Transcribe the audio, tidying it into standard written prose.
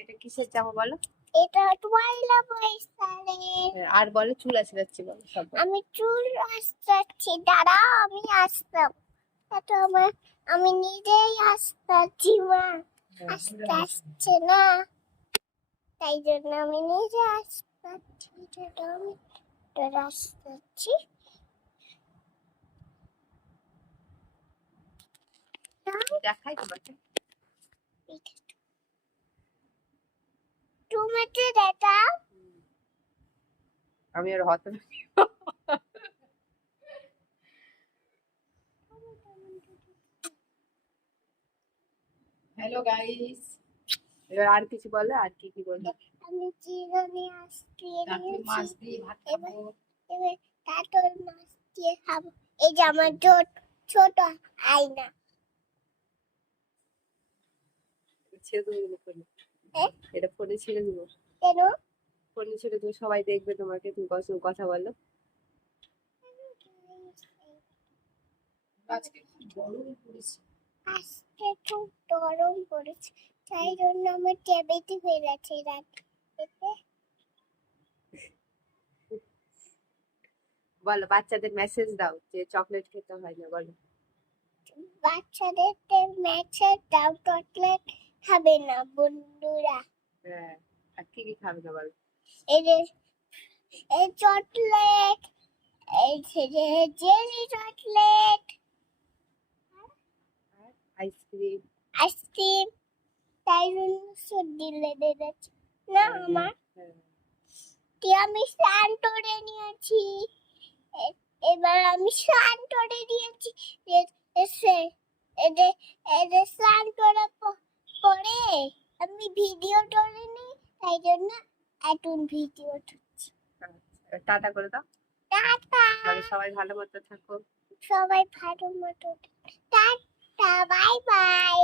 এটা কিসের জামা বলো? এটা পয়লা বৈশাখের। আর বলো চুল আঁচড়াচ্ছি বলো সব। আমি চুল আঁচড়াচ্ছি, দাঁড়াও আমি আসতাম। এটা আমি নিজেই আসতাছি, মা আসতে না, তাই জন্য আমি নিজে আসতাছি। আমি আসতাছি। দেখাই তোমাকে টমেটো দেখা। আমি আর হত হ্যালো গাইস, এবার আর কিছু বলো, আর কি কি বলবো? আমি চিরুনি আসতে মাছ দিয়ে ভাত খাবো। এবার কাতল মাছ দিয়ে খাবো। এই যে আমার ছোট আয়না। ছেড়ে দেবো ফোনে, এটা ফোনে ছেড়ে দেবো। কেন? ফোনে ছেড়ে দেবো, সবাই দেখবে তোমাকে, তুমি কথা বলো। আজকে খুব গরম পড়েছে। আজকে খুব গরম পড়েছে, তাই জন্য আমার টেবিতে হয়ে গেছে রাতে। বলো, বাচ্চাদের মেসেজ দাও যে চকলেট খেতে হয় না, বলো। বাচ্চাদেরকে মেসেজ দাও চকলেট খাবে না বন্ধুরা। হ্যাঁ, আর কি কি খাবে না বলো? এই যে এই চকলেট, এই যে জেলি চকলেট, আইসক্রিম। আইসক্রিম, তাই জন্য সর্দি লেগে গেছে না আমার। আমি স্নান করে নিয়েছি, এবার আমি স্নান করে নিয়েছি। এদের স্নান করার পরে আমি ভিডিও করে নিই, তাই জন্য এখন ভিডিও করছি। টাটা করে দাও। টাটা। সবাই ভালো মতো থাকো। সবাই ভালো মতো টাটা, বাই বাই।